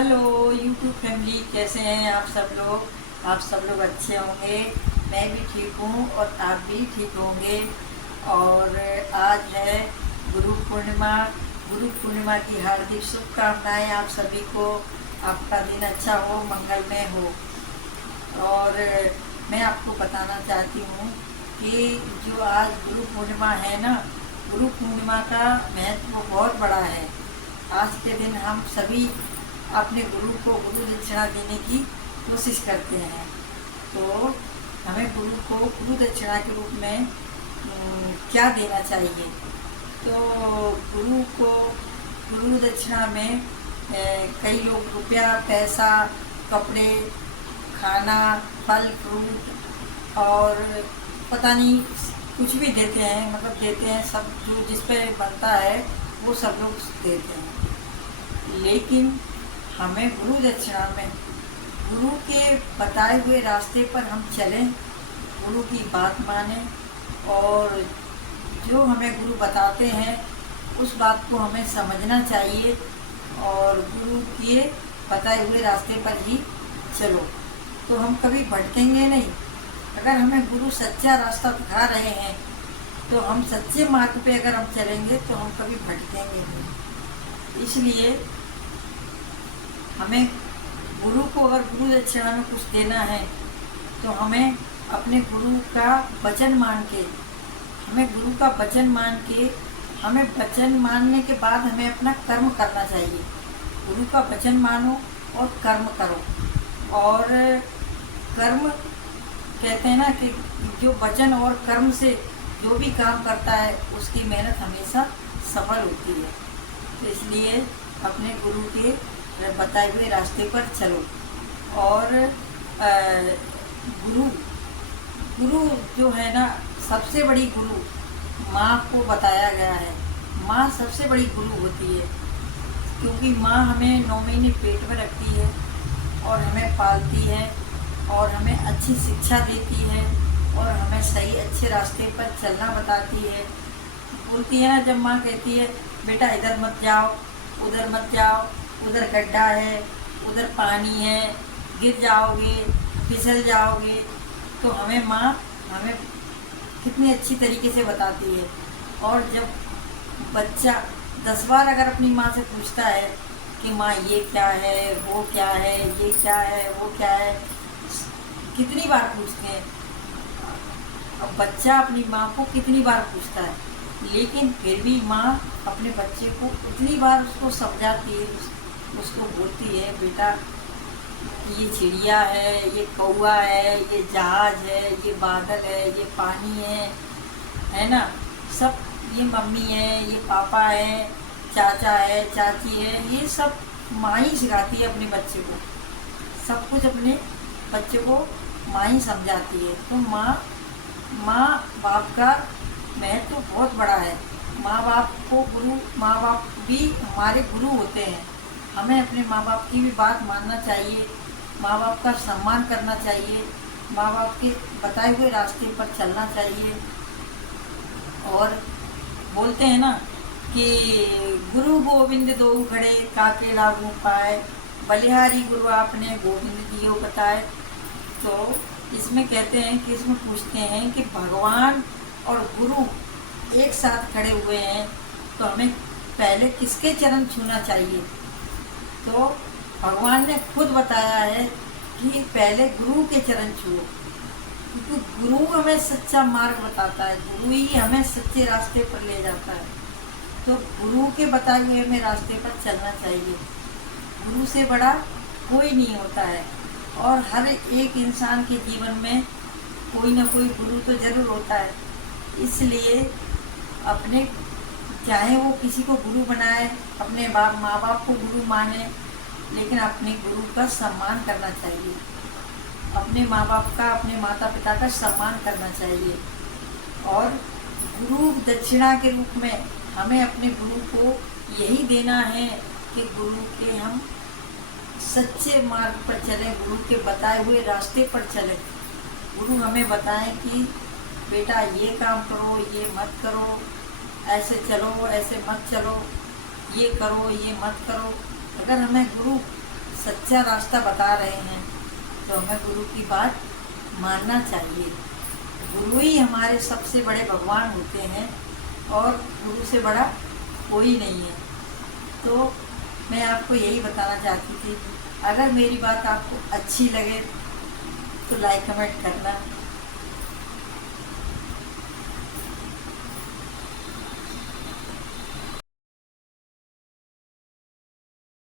Hello YouTube family, कैसे हैं आप सब लोग। आप सब लोग अच्छे होंगे, मैं भी ठीक हूँ और आप भी ठीक होंगे। और आज है गुरु पूर्णिमा। गुरु पूर्णिमा की हार्दिक शुभकामनाएं आप सभी को। आपका दिन अच्छा हो, मंगलमय हो। और मैं आपको बताना चाहती हूँ कि जो आज गुरु पूर्णिमा है ना, गुरु पूर्णिमा का महत्व बहुत बड़ा है। आज के दिन हम सभी अपने गुरु को गुरु दक्षिणा देने की कोशिश करते हैं। तो हमें गुरु को गुरु दक्षिणा के रूप में क्या देना चाहिए। तो गुरु को गुरु दक्षिणा में कई लोग रुपया, पैसा, कपड़े, खाना, फल फ्रूट और पता नहीं कुछ भी देते हैं, मतलब देते हैं। सब जो जिस पे बनता है वो सब लोग देते हैं। लेकिन हमें गुरु दक्षिणा में गुरु के बताए हुए रास्ते पर हम चलें, गुरु की बात मानें और जो हमें गुरु बताते हैं उस बात को हमें समझना चाहिए और गुरु के बताए हुए रास्ते पर ही चलो, तो हम कभी भटकेंगे नहीं। अगर हमें गुरु सच्चा रास्ता दिखा रहे हैं तो हम सच्चे मार्ग पे अगर हम चलेंगे तो हम कभी भटकेंगे नहीं। इसलिए हमें गुरु को अगर गुरु दक्षिणा में कुछ देना है तो हमें अपने गुरु का वचन मान के, हमें वचन मानने के बाद हमें अपना कर्म करना चाहिए। गुरु का वचन मानो और कर्म करो। और कर्म कहते हैं ना कि जो वचन और कर्म से जो भी काम करता है उसकी मेहनत हमेशा सफल होती है। तो इसलिए अपने गुरु के बताए हुए रास्ते पर चलो। और गुरु जो है ना, सबसे बड़ी गुरु माँ को बताया गया है। माँ सबसे बड़ी गुरु होती है, क्योंकि माँ हमें 9 महीने पेट में रखती है और हमें पालती है और हमें अच्छी शिक्षा देती है और हमें सही अच्छे रास्ते पर चलना बताती है। बोलती है ना, जब माँ कहती है बेटा इधर मत जाओ, उधर मत जाओ, उधर गड्ढा है, उधर पानी है, गिर जाओगे, फिसल जाओगे, तो माँ हमें कितनी अच्छी तरीके से बताती है। और जब बच्चा 10 बार अगर अपनी माँ से पूछता है कि माँ ये क्या है, वो क्या है, ये क्या है, वो क्या है, कितनी बार पूछते हैं। अब बच्चा अपनी माँ को कितनी बार पूछता है, लेकिन फिर भी माँ अपने बच्चे को उतनी बार उसको समझाती है, उसको बोलती है बेटा ये चिड़िया है, ये कौवा है, ये जहाज है, ये बादल है, ये पानी है ना, सब ये मम्मी है, ये पापा है, चाचा है, चाची है, ये सब माँ ही सिखाती है अपने बच्चे को। सब कुछ अपने बच्चे को माँ ही समझाती है। तो माँ बाप का महत्व तो बहुत बड़ा है। माँ बाप भी हमारे गुरु होते हैं। हमें अपने माँ बाप की भी बात मानना चाहिए, माँ बाप का सम्मान करना चाहिए, माँ बाप के बताए हुए रास्ते पर चलना चाहिए। और बोलते हैं ना कि गुरु गोविंद दो खड़े, काके लागू पाए, बलिहारी गुरु आपने गोविंद दियो बताए। तो इसमें कहते हैं कि इसमें पूछते हैं कि भगवान और गुरु एक साथ खड़े हुए हैं तो हमें पहले किसके चरण छूना चाहिए। तो भगवान ने खुद बताया है कि पहले गुरु के चरण छुओ, क्योंकि गुरु हमें सच्चा मार्ग बताता है, गुरु ही हमें सच्चे रास्ते पर ले जाता है। तो गुरु के बताए हुए हमें रास्ते पर चलना चाहिए। गुरु से बड़ा कोई नहीं होता है और हर एक इंसान के जीवन में कोई ना कोई गुरु तो जरूर होता है। इसलिए अपने, चाहे वो किसी को गुरु बनाए, अपने माँ बाप को गुरु माने, लेकिन अपने गुरु का सम्मान करना चाहिए। अपने माँ बाप का, अपने माता पिता का सम्मान करना चाहिए। और गुरु दक्षिणा के रूप में हमें अपने गुरु को यही देना है कि गुरु के हम सच्चे मार्ग पर चलें, गुरु के बताए हुए रास्ते पर चलें। गुरु हमें बताएं कि बेटा ये काम करो, ये मत करो, ऐसे चलो, ऐसे मत चलो, ये करो, ये मत करो। अगर हमें गुरु सच्चा रास्ता बता रहे हैं तो हमें गुरु की बात मानना चाहिए। गुरु ही हमारे सबसे बड़े भगवान होते हैं और गुरु से बड़ा कोई नहीं है। तो मैं आपको यही बताना चाहती थी, अगर मेरी बात आपको अच्छी लगे तो लाइक कमेंट करना।